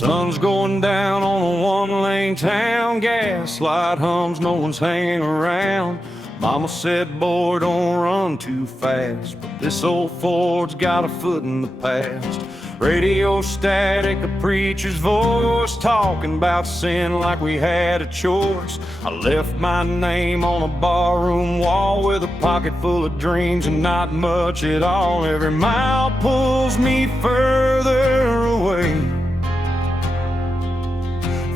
Sun's going down on a one-lane town. Gaslight hums, no one's hanging around. Mama said, boy, don't run too fast, but this old Ford's got a foot in the past. Radio static, a preacher's voice, talking about sin like we had a choice. I left my name on a barroom wall with a pocket full of dreams and not much at all. Every mile pulls me further away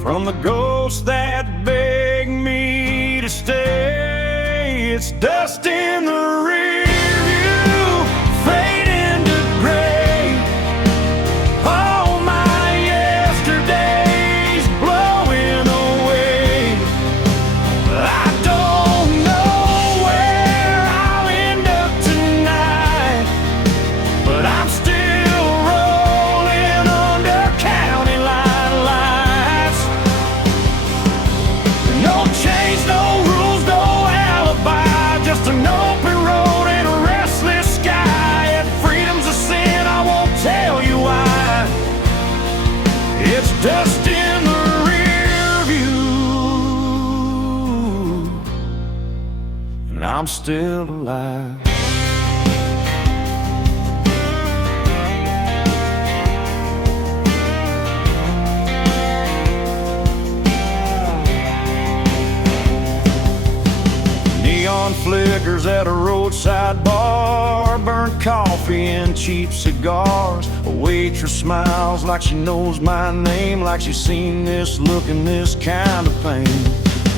from the ghosts that beg me to stay. It's dust in the rear view, fade into gray. All my yesterdays blowing away. I don't know where I'll end up tonight, but I'm still rolling under county line lights. No change, no rules, no alibi, just an open road and a restless sky. If freedom's a sin, I won't tell you why. It's dust in the rear view, and I'm still alive. Neon flickers at a roadside bar, burnt coffee and cheap cigars. A waitress smiles like she knows my name, like she's seen this look and this kind of pain.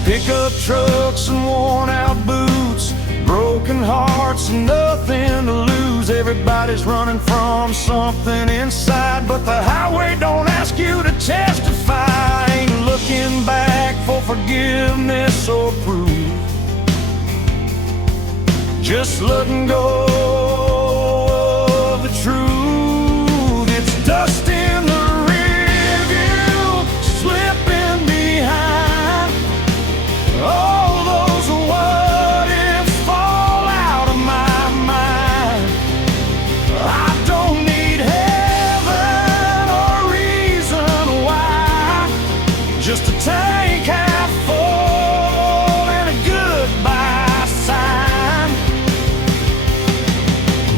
Pickup trucks and worn out boots, broken hearts and nothing to lose. Everybody's running from something inside, but the highway don't ask you to testify. Ain't looking back for forgiveness or proof, just letting go of the truth. It's dust in the rear view, slipping behind. All those what ifs fall out of my mind. I don't need heaven or reason why, just a tank half full and a goodbye sign.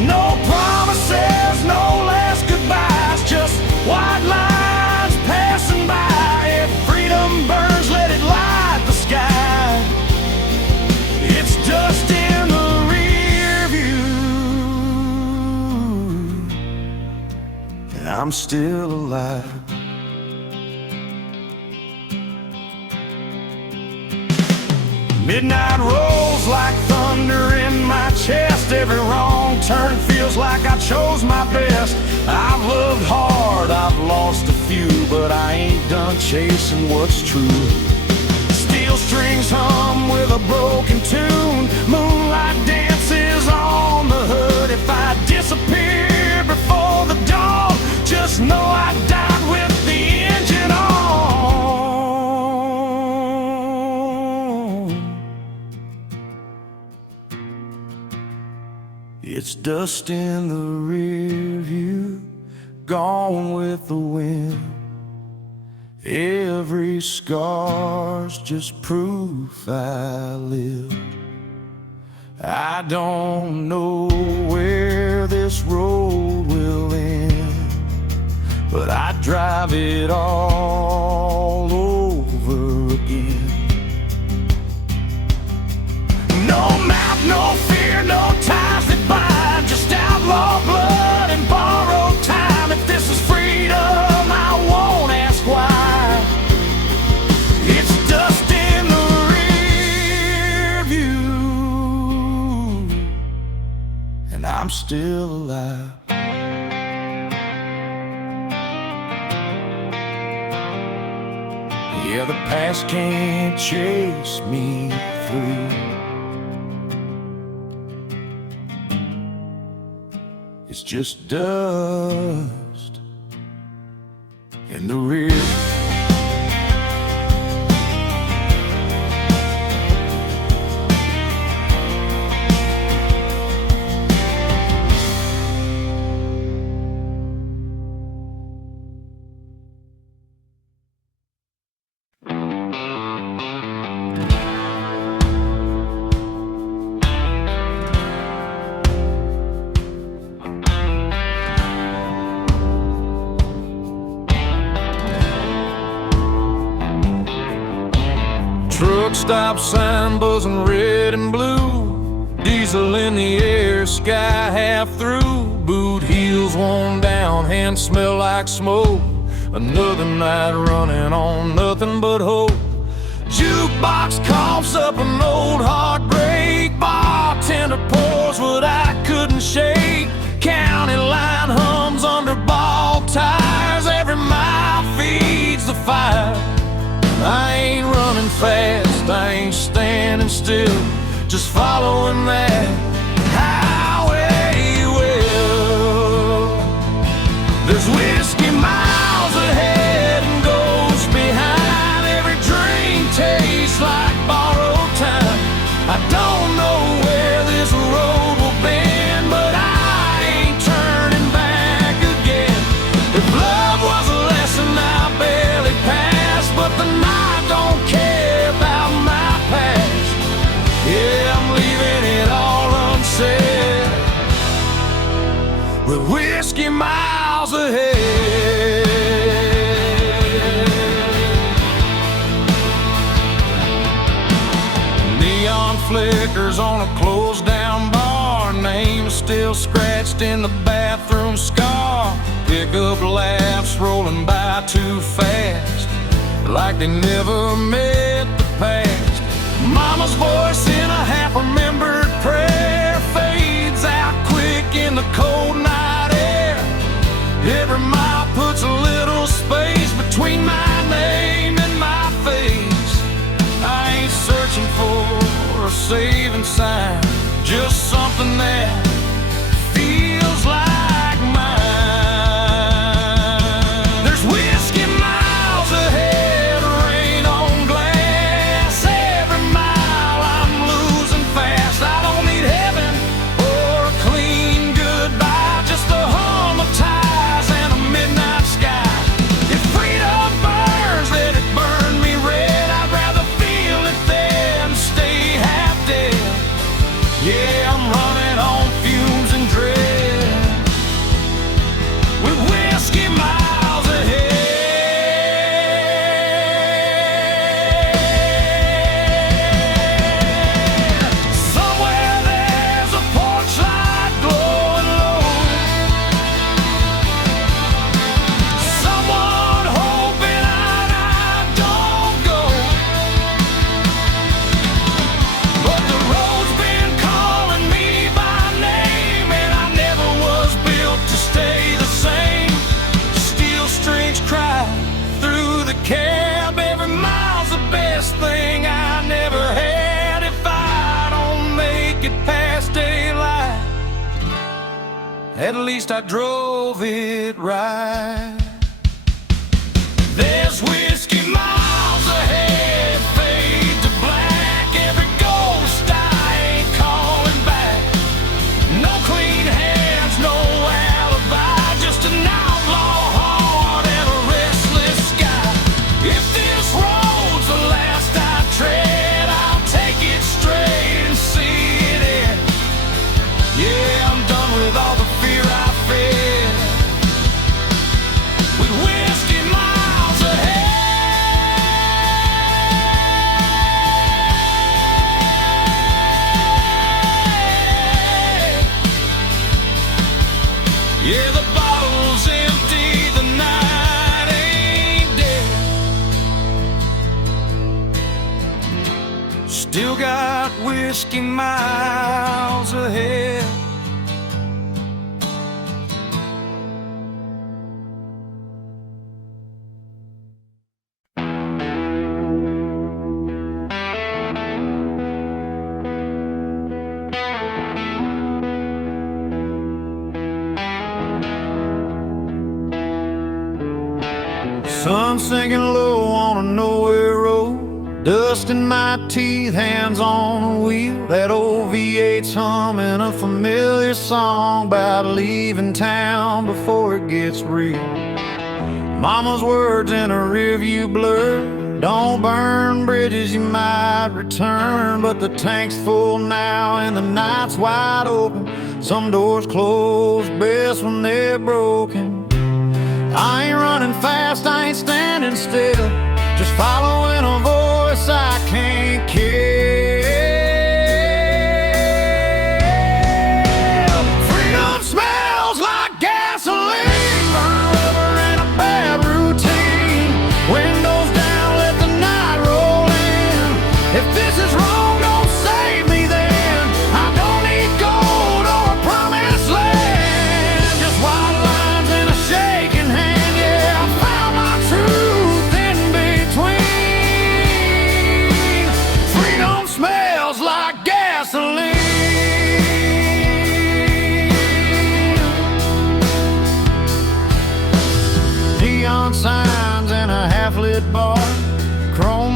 No promises, no last goodbyes, just white lines passing by. If freedom burns, let it light the sky. It's dust in the rear view, and I'm still alive. Midnight rolls like thunder in my chest. Every wrong turn feels like I chose my best. I've loved hard, I've lost a few, but I ain't done chasing what's true. Steel strings hum with a broken tune, moonlight dances on the hood. If I disappear before the dawn, just know I died with the engine on. It's dust in the rear view, gone with the wind. Every scar's just proof I live. I don't know where this road will end, but I drive it all over again. No map, no fear, no ties that bind, just outlaw blood and borrowed time. If this is freedom, I won't ask why. It's dust in the rear view, and I'm still alive. Yeah, the past can't chase me through. It's just dust in the rear. Truck stop sign buzzing red and blue, diesel in the air, sky half through. Boot heels worn down, hands smell like smoke. Another night running on nothing but hope. Jukebox coughs up an old heartbreak. Bartender pours what I couldn't shake. County line hums under ball tires. Every mile feeds the fire. I ain't running fast, I ain't standing still, just following that highway well. There's whiskey miles ahead and ghosts behind. Every drink tastes like borrowed time. I don't know where this road will bend, but I ain't turning back again. If love was a lesson I barely passed, but the night don't care about my past. Yeah, I'm leaving it all unsaid, with whiskey miles ahead. Neon flickers on a closed down bar, name still scratched in the bathroom scar. Pickup laughs rolling by too fast, like they never met the past. Mama's voice in a half-remembered prayer fades out quick in the cold night air. Every mile puts a little space between my name and my face. I ain't searching for a saving sign, just something that feels like mine. There's whiskey miles ahead, rain on glass. Every mile I'm losing fast. I don't need heaven or a clean goodbye, just a hum of tires and a midnight sky. If freedom burns, let it burn me red. I'd rather feel it than stay half dead. Yeah, I'm running on fumes and dread, with whiskey miles ahead. Somewhere there's a porch light glowing low, someone hoping I don't go. But the road's been calling me by name, and I never was built to stay the same. Steel strings cry through the cab. Every mile's the best thing I never had. If I don't make it past daylight, at least I drove it right. There's whiskey miles ahead, fade to black. Every ghost I ain't calling back. No clean hands, no alibi, just an outlaw heart and a restless sky. If this road's the last I tread, I'll take it straight and see it end. Yeah, I'm done with all the fear I fed, with whiskey miles ahead. Yeah, the bottle's empty, the night ain't dead. Still got whiskey miles ahead. Sun sinking low on a nowhere road, dust in my teeth, hands on the wheel. That old V8's humming a familiar song about leaving town before it gets real. Mama's words in a rearview blur, don't burn bridges, you might return. But the tank's full now and the night's wide open. Some doors close best when they're broken. I running fast, I ain't standing still, just following a voice I can't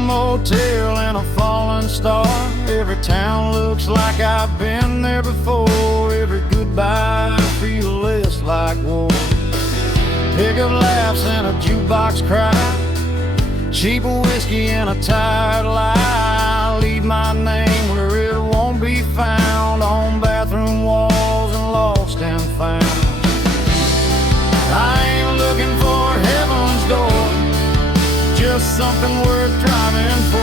motel and a falling star. Every town looks like I've been there before. Every goodbye feels less like war. Pickup laughs and a jukebox cry, cheap whiskey and a tired lie. Leave my name where it won't be found, on bathroom walls and lost and found. I ain't looking for heaven's door, just something worth driving for.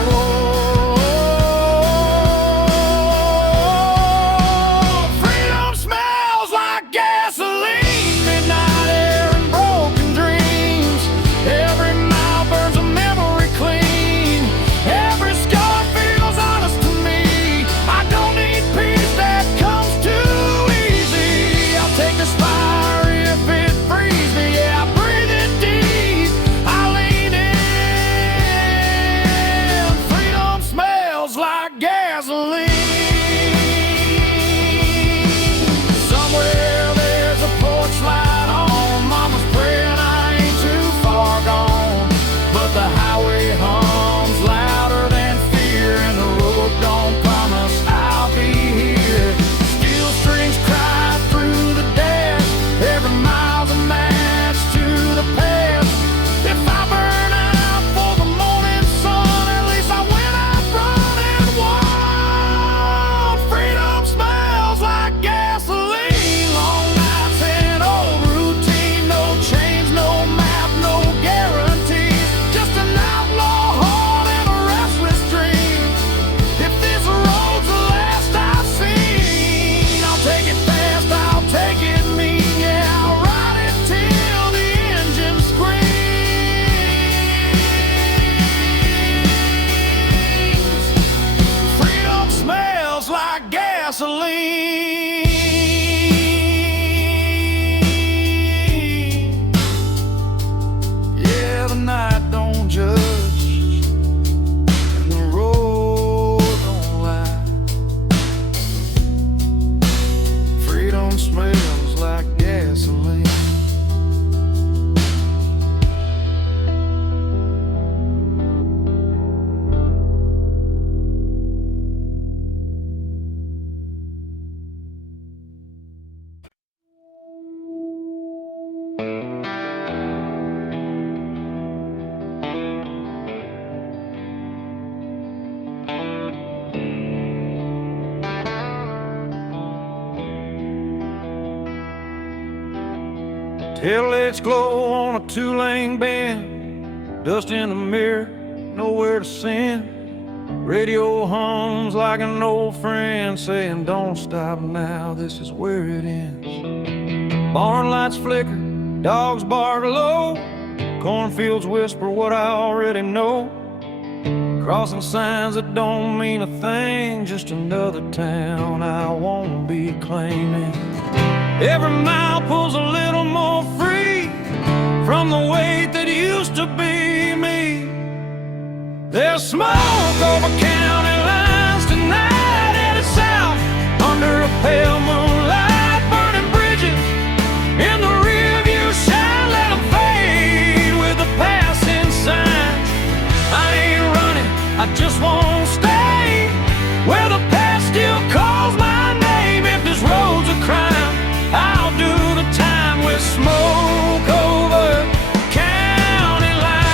Freedom smells like gasoline, midnight air and broken dreams. Every mile burns a memory clean. Every scar feels honest to me. I don't need peace that comes too easy. I'll take this fire if it frees me. Yeah, I breathe it deep, I lean in. Freedom smells like gasoline. Somewhere there's a porch light on. Mama's praying I ain't too far gone, but the highway hums louder than fear, and the road don't promise I'll be here. Steel strings cry through the dash, every mile's a match to the past. If I burn out for the morning sun, at least I went out running wild. Freedom smells like gasoline. Long nights and old routine, no change, no map, no guarantees. Just an outlaw heart and a restless dream. If this road's the last I've seen, I'll take it fast, I'll take it mean. Yeah, I'll ride it till the engine screams. Freedom smells like gasoline. Yeah, the night don't judge, and the road don't lie. Freedom smells like gasoline. Taillights glow on a two-lane bend, dust in the mirror, nowhere to send. Radio hums like an old friend, saying don't stop now, this is where it ends. Barn lights flicker, dogs bark low, cornfields whisper what I already know. Crossing signs that don't mean a thing, just another town I won't be claiming. Every mile pulls a little more free from the weight that used to be me. There's smoke over county lines tonight, headed south under a pale moonlight. Burning bridges in the rearview shine, let them fade with the passing signs. I ain't running, I just won't stay where the past still calls my name. If this road's a crime, I'll do the time with smoke over county line.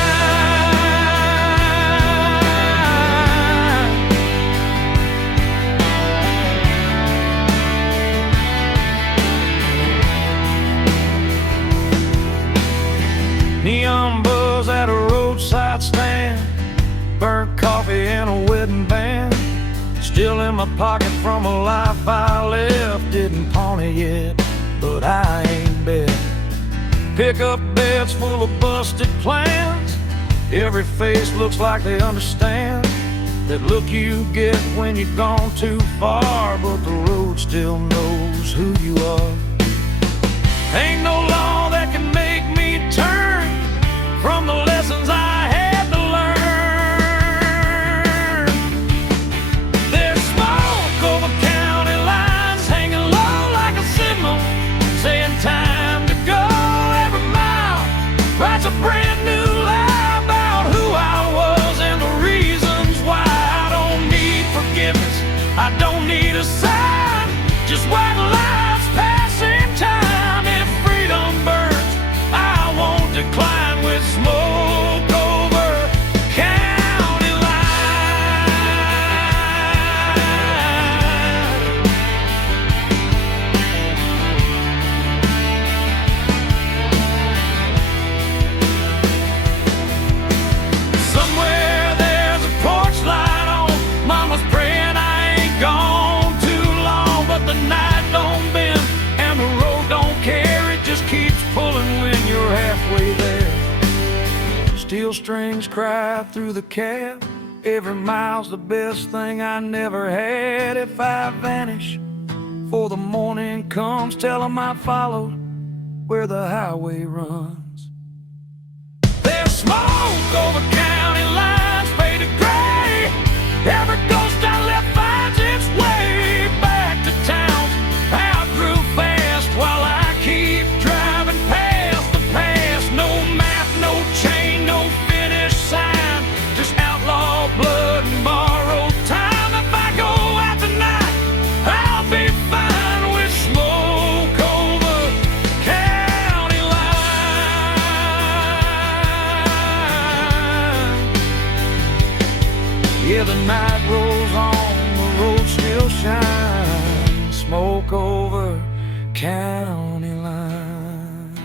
Neon buzz at a roadside stand, burnt coffee and a wedding band. Still in my pocket from a life I left. Didn't pawn it yet, but I ain't bet. Pickup beds full of busted plans. Every face looks like they understand that look you get when you've gone too far, but the road still knows who you are. Ain't no law that can make me turn from the lessons I had to learn. There's smoke over county lines, hanging low like a signal, saying time to go. Every mile writes a brand new lie about who I was and the reason a sign just what life's passing time. If freedom burns, I won't decline with smoke over county line. Somewhere there's a porch light on. Mama's praying I ain't gone too long, but the night don't bend and the road don't care. It just keeps pulling when you're halfway there. Steel strings cry through the cab. Every mile's the best thing I never had. If I vanish before the morning comes, tell 'em I followed where the highway runs. There's smoke over county lines, faded gray. Every ghost I left finds its way back to town. I grew fast while I keep driving past the past. No map, no chain, no finish sign, just outlaw blood and borrowed time. If I go out tonight, I'll be fine with smoke over county line. Yeah, the night rolls on, the road still shines. Smoke over county lines.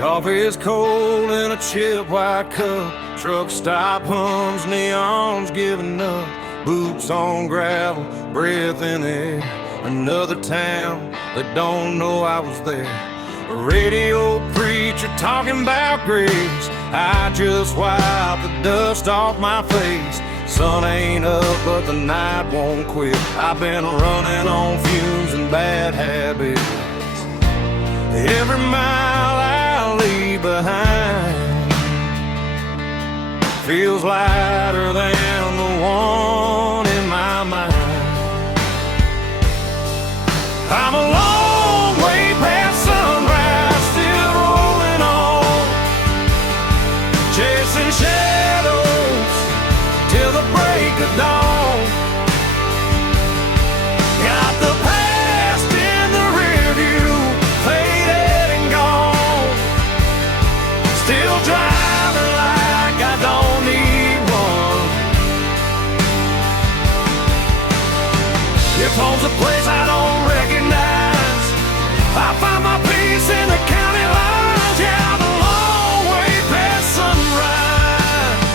Coffee is cold in a chip white cup. Truck stop hums, neons giving up. Boots on gravel, breath in the air. Another town that don't know I was there. A radio preacher talking about grace. I just wiped the dust off my face. Sun ain't up, but the night won't quit. I've been running on fumes and bad habits. Every mile I leave behind feels lighter than the one in my mind. I'm a long way past sunrise, still rolling on, chasing shadows till the break of dawn. Got the past in the rear view, faded and gone. Still driving like I don't need one. If home's a place I don't recognize, I find my peace in the county lines. Yeah, I'm a long way past sunrise,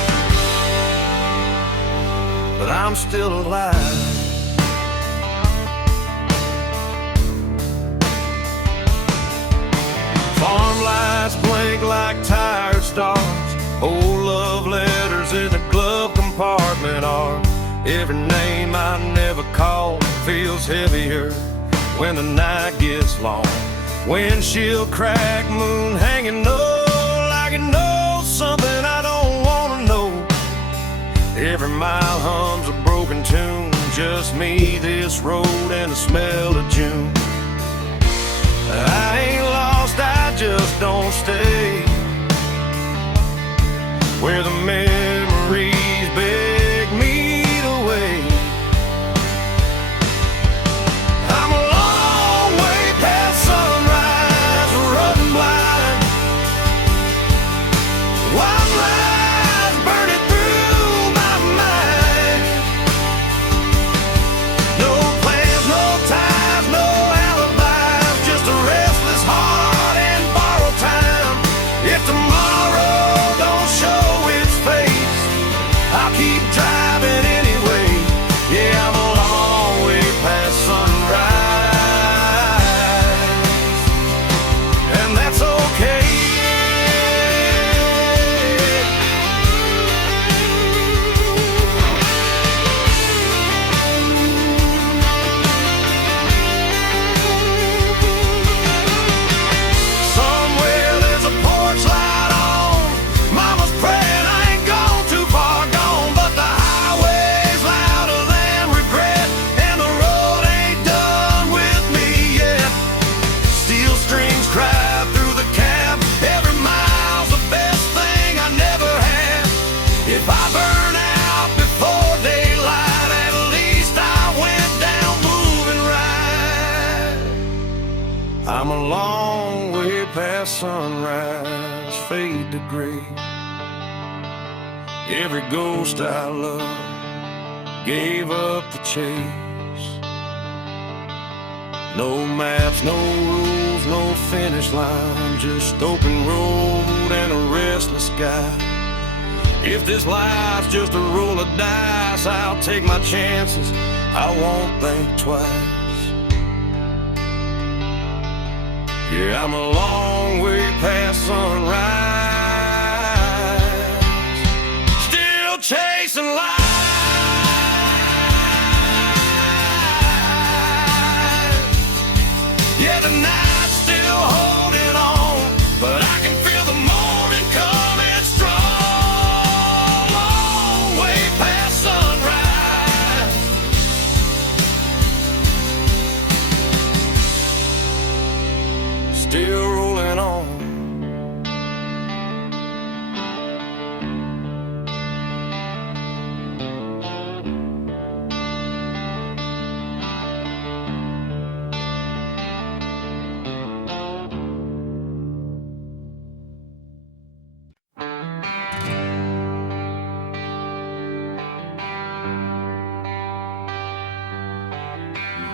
but I'm still alive. Farm lights blink like tired stars. Old love letters in the glove compartment are. Every name I never called feels heavier when the night gets long. Windshield crack, moon hanging low, like it knows something I don't wanna know. Every mile hums a broken tune, just me, this road, and the smell of June. I ain't lost, I just don't stay where the memories beg me to wait. I'm a long way past sunrise, running blind. Wild lies burning through my mind. No plans, no ties, no alibis, just a restless heart and borrowed time. past sunrise fade to gray. Every ghost I loved gave up the chase. No maps, no rules, no finish line, just open road and a restless sky. If this life's just a roll of dice, I'll take my chances, I won't think twice. Yeah, I'm a long way past sunrise, still chasing life. Yeah, the night's still holding on, but I can feel the morning coming strong. Long way past sunrise, still rolling on.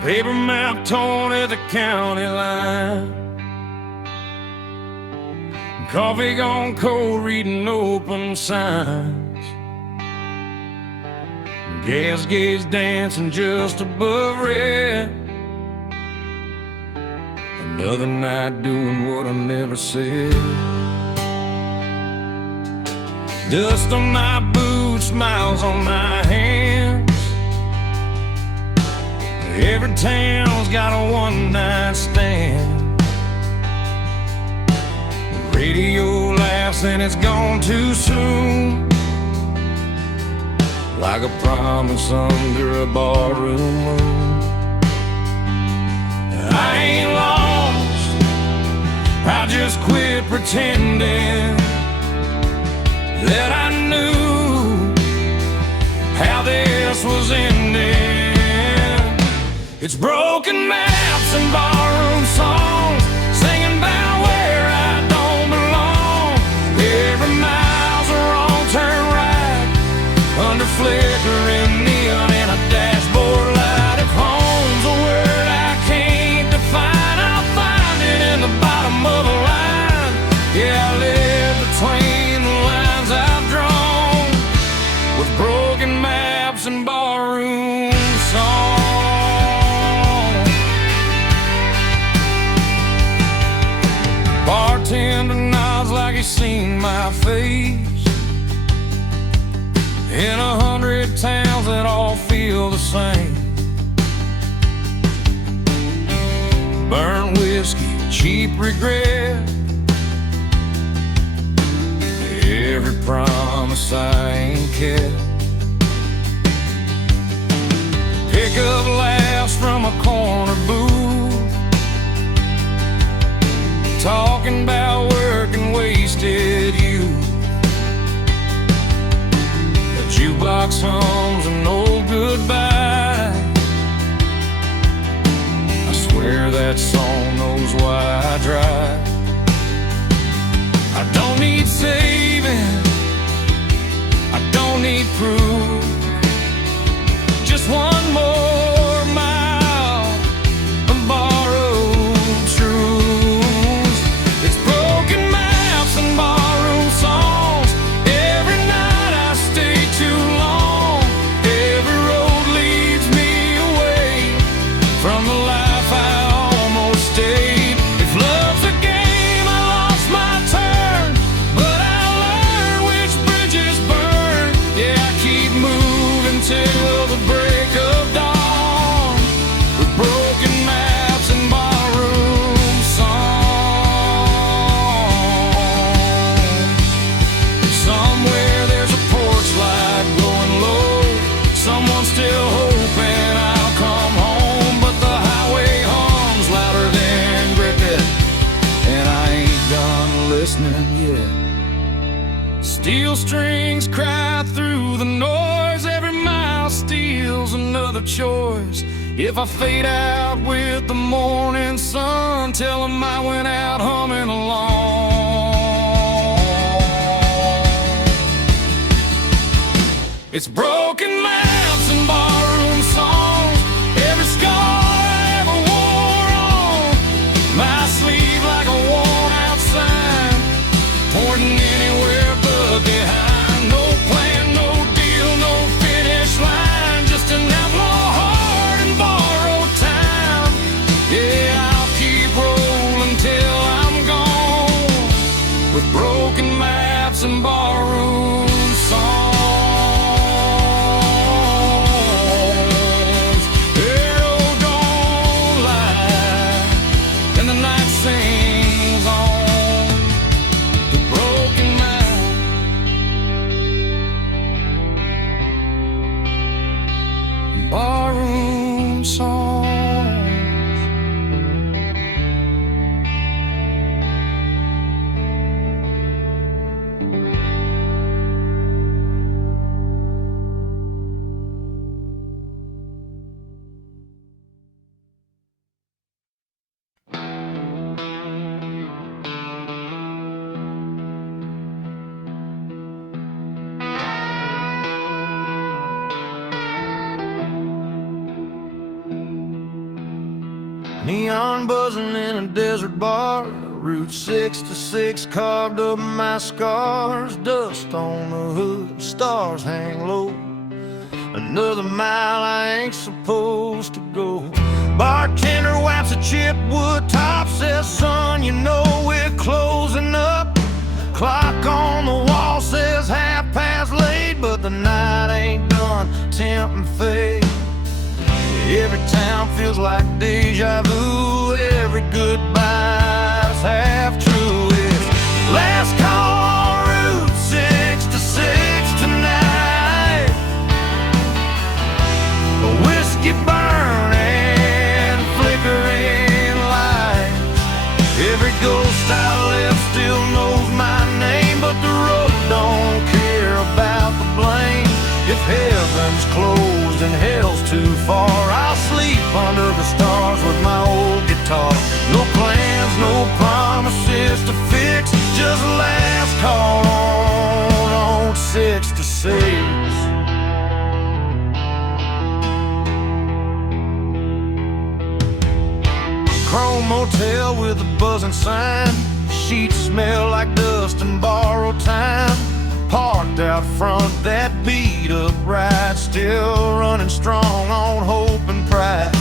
Paper map torn at the county line, coffee gone cold, reading open signs, gas gauge dancing just above red. Another night doing what I never said. Dust on my boots, smiles on my hands. Every town's got a one-night stand. Radio laughs and it's gone too soon, like a promise under a barroom moon. I ain't lost, I just quit pretending that I knew how this was ending. It's broken maps and barroom songs, singing about where I don't belong. Every mile's a wrong turn right, under flickering neon and a dashboard light. If home's a word I can't define, I'll find it in the bottom of a line. Yeah, I live between the lines I've drawn, with broken maps and barroom songs. Bartender nods like he's seen my face in 100 towns that all feel the same. Burnt whiskey, cheap regret, every promise I ain't kept. Pick up laughs from a corner booth, talking about work and wasted youth. The jukebox hums an old goodbye. I swear that song knows why I drive. I don't need saving, I don't need proof, just one more mile of borrowed truth. It's broken maps and barroom songs. Every night I stay too long. Every road leads me away from the life I almost stayed. If love's a game, I lost my turn, but I learned which bridges burn. Yeah, I keep moving till the break of dawn, with broken maps and barroom songs. Somewhere there's a porch light going low, someone's still hoping I'll come home, but the highway hums louder than cricket, and I ain't done listening yet. Steel strings cry through the noise, every mile steals another choice. If I fade out with the morning sun, tell 'em I went out humming along. It's broken maps and barroom songs, every scar I ever wore on my sleeve like a worn-out sign, pointing anywhere but behind. No plan, no deal, no finish line, just an outlaw heart in borrowed time. Yeah, I'll keep rolling till I'm gone, with broken maps and barroom songs. Barroom songs. Neon buzzing in a desert bar, Route 66 carved up my scars. Dust on the hood, stars hang low. Another mile I ain't supposed to go. Bartender wipes a chipped wood top, says, son, you know we're closing up. Clock on the wall says 8:30, but the night ain't done, tempting fate. Every town feels like deja vu, every goodbye's half true. It's last call on Route 66 tonight. A whiskey burning, flickering light. Every ghost I left still knows my name, but the road don't care about the blame. If heaven's closed and hell's too far, I'll sleep under the stars with my old guitar. No plans, no promises to fix, just last call on 66. Chrome motel with a buzzing sign, sheets smell like dust and borrowed time. Parked out front, that beat up ride, still running strong on hope and pride.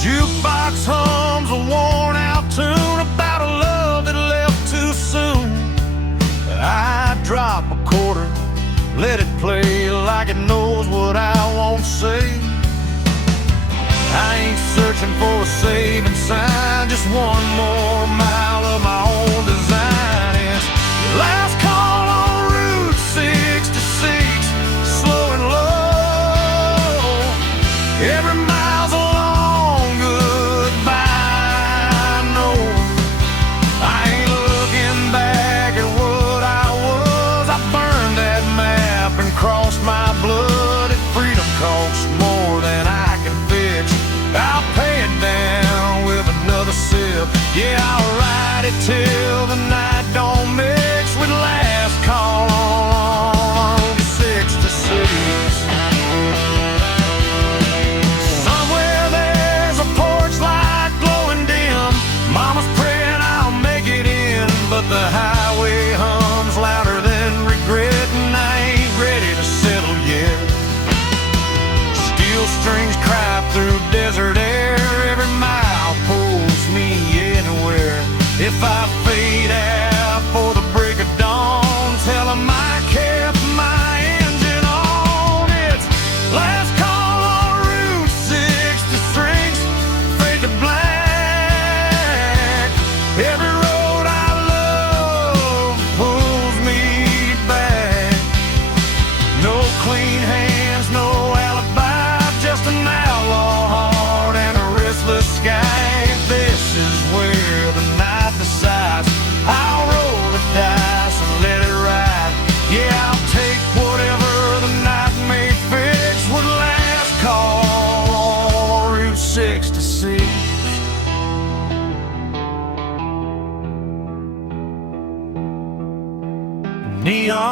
Jukebox hums a worn out tune about a love that left too soon. I drop a quarter, let it play like it knows what I won't say. I ain't searching for a saving sign, just one more mile of my own design. It's last call on Route 66, slow and low. Every mile's a long goodbye. No, I ain't looking back at what I was. I burned that map and crossed my blood. If freedom costs more than I can fix, I'll pay it down with another sip. Yeah, I'll ride it till the night don't mix with light.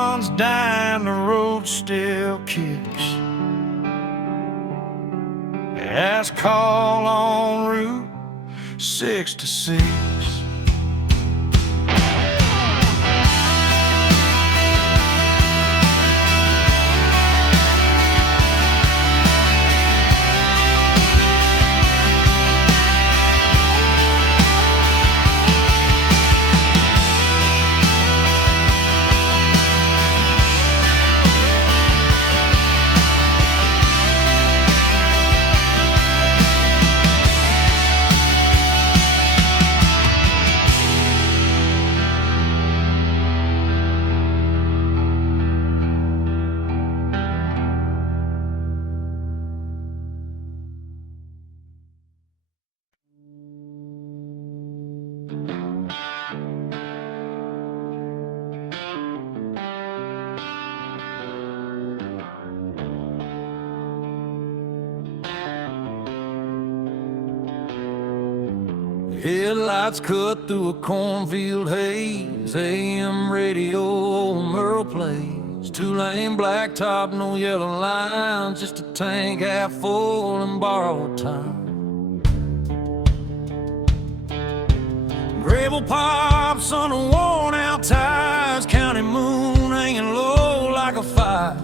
sun's dying, the road still kicks. Last call on Route 66. Headlights cut through a cornfield haze. AM radio, old Merle plays. Two-lane blacktop, no yellow lines. Just a tank half full and borrowed time. Gravel pops on the worn-out tires. County moon hanging low like a fire.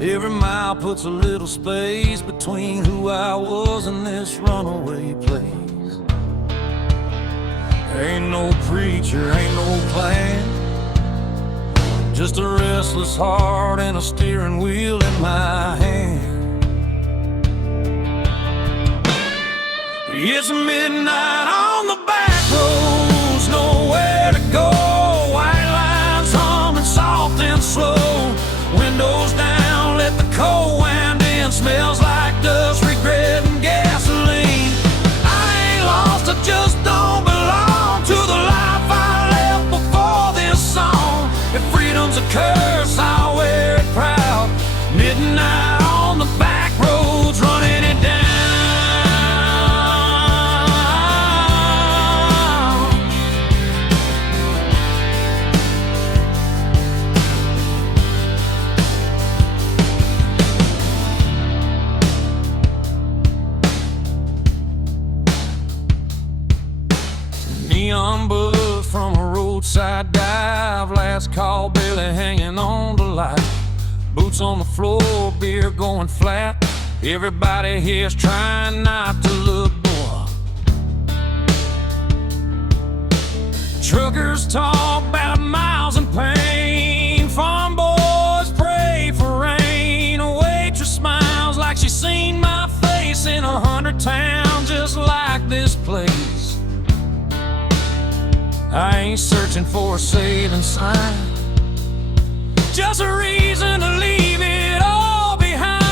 Every mile puts a little space between who I was and this runaway place. Ain't no preacher, ain't no plan, just a restless heart and a steering wheel in my hand. It's midnight on the back roads, nowhere to go. White lines humming soft and slow. Windows down, let the cold wind in. Smells like dust, regret, and gasoline. I ain't lost, I just don't belong to the life I left before this song. If freedom's a curse, I'll wear it proud. Midnight on the back roads, running it down. Neon buzz from a roadside dive. Last call, barely hanging on to life. Boots on the floor, beer going flat. Everybody here's trying not to look poor. Truckers talk about miles and pain. Farm boys pray for rain. A waitress smiles like she's seen my face in 100 towns just like this place. I ain't searching for a saving sign, just a reason to leave it all behind.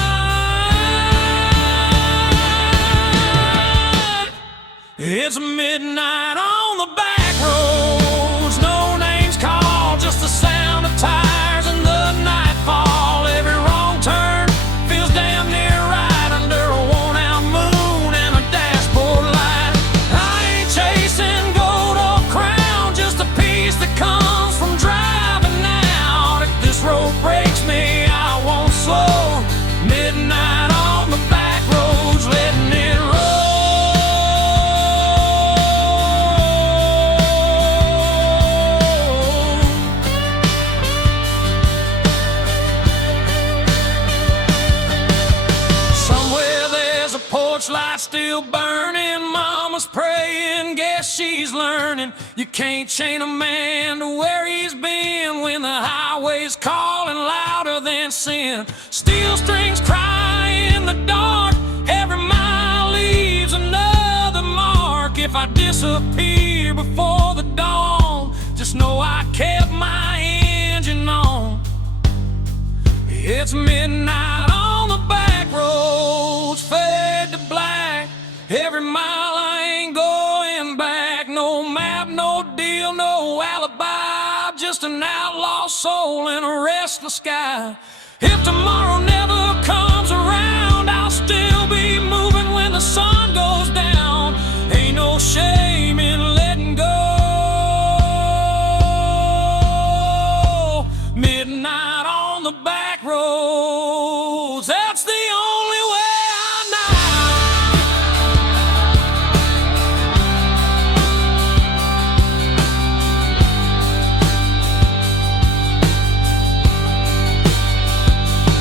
It's midnight on the back roads, no names called, just the sound of tires and the nightfall. Every wrong turn feels damn near right under a worn-out moon and a dashboard light. I ain't chasing gold or crown, just a piece that comes from driving out. If this road breaks me, I won't slow. Midnight on the back roads, letting it roll. Somewhere there's a porch light still burning. Mama's praying, guess she's learning. You can't chain a man to where he's been when the highway's calling louder than sin. Steel strings cry in the dark, every mile leaves another mark. If I disappear before the dawn, just know I kept my engine on. It's midnight on the back roads, fade to black. Every mile I ain't going back. No map, no deal, no alibi. Just an outlaw soul in a restless sky. If tomorrow never comes around, I'll still be moving when the sun goes down. Ain't no shame in letting go. Midnight Midnight on the back roads, that's the only way I know.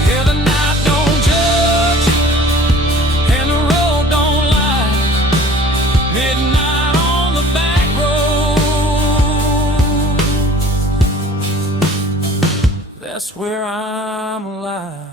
Yeah, the night don't judge and the road don't lie. Midnight on the back road, that's where I'm alive.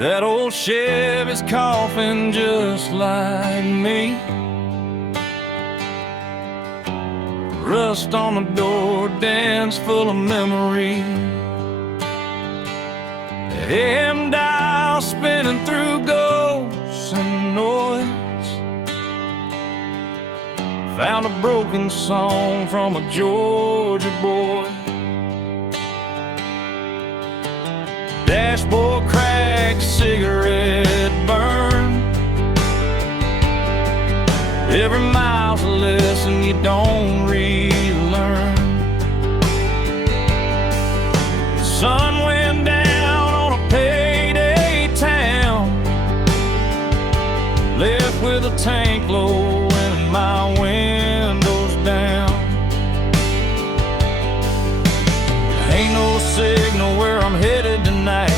That old Chevy's coughing just like me. Rust on the door, dance full of memory. AM dial spinning through ghosts and noise. Found a broken song from a Georgia boy. Dashboard crack, cigarette burn. Every mile's a lesson you don't relearn. The sun went down on a payday town, left with a tank low and my windows down. Ain't no signal where I'm headed tonight,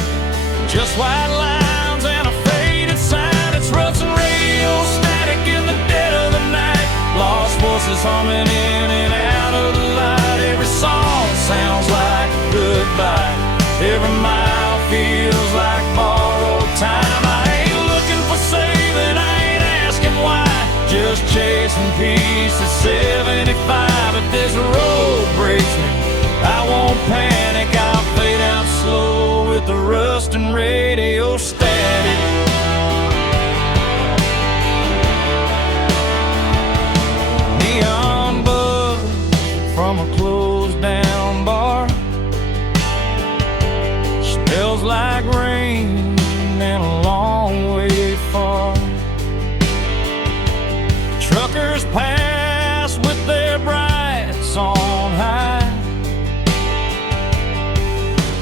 just white lines and a faded sign. It's Ruts and radio static in the dead of the night. Lost voices humming in and out of the light. Every song sounds like goodbye. Every mile feels like borrowed time. I ain't looking for saving, I ain't asking why. Just chasing peace at 75. If this road breaks me, I won't panic, I'll fade out slow with the rust and radio static. Neon buzz from a closed down bar. Smells like rain and a long way far. Truckers pass with their brights on high,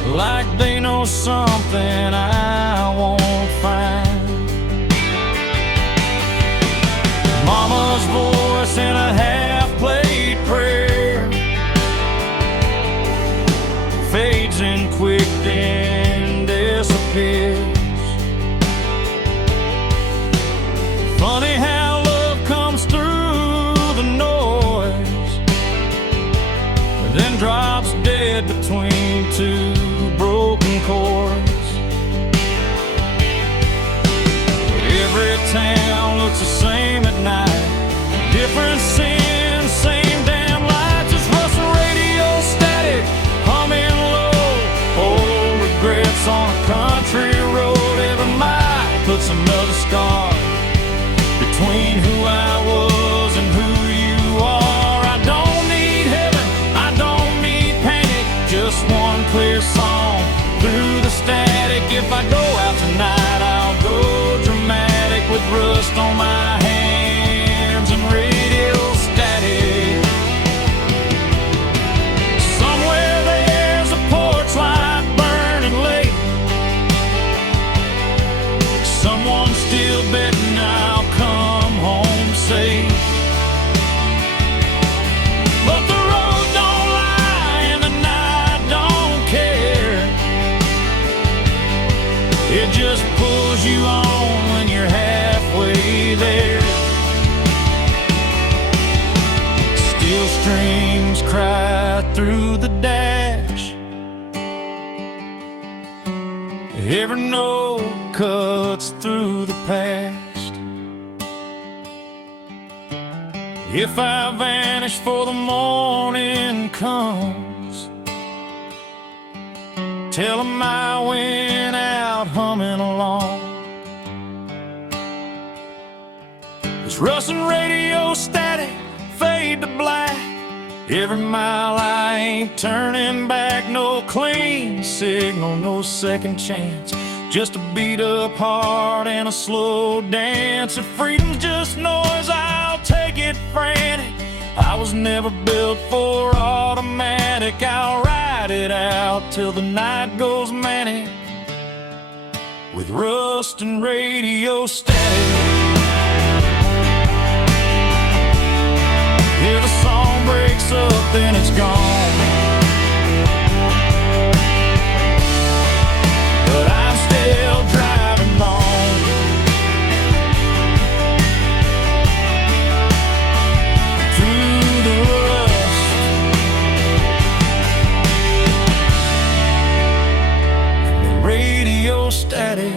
like they know something I won't find. Mama's voice in a half-played prayer fades in quick, then disappears. Funny how love comes through the noise, then drops dead between two broken chords. Every town looks the same at night, different sin, same damn lights. Just Ruts and radio static, humming low. Old regrets on a country road. Every mile puts another scar between who I was and who you are. I don't need heaven, I don't need panic, just one clear song through the static. If I go out tonight, I'll go dramatic with rust on my hands and radio static. Somewhere there's a porch light burning late. Someone's still betting I'll come home safe. But the road don't lie and the night don't care. It just pulls you on when you're halfway there. Steel strings cry through the dash. Every note cuts through the past. If I vanish before the morning comes, tell 'em I went out humming along. The It's rust and radio static, fade to black. Every mile I ain't turning back. No clean signal, no second chance. Just a beat up heart and a slow dance. If freedom's just noise, I'll take it frantic. I was never built for automatic. I'll ride it out till the night goes manic, with rust and radio static. Yeah, the song breaks up, then it's gone. But I'm still driving on. Through the rust and the radio static.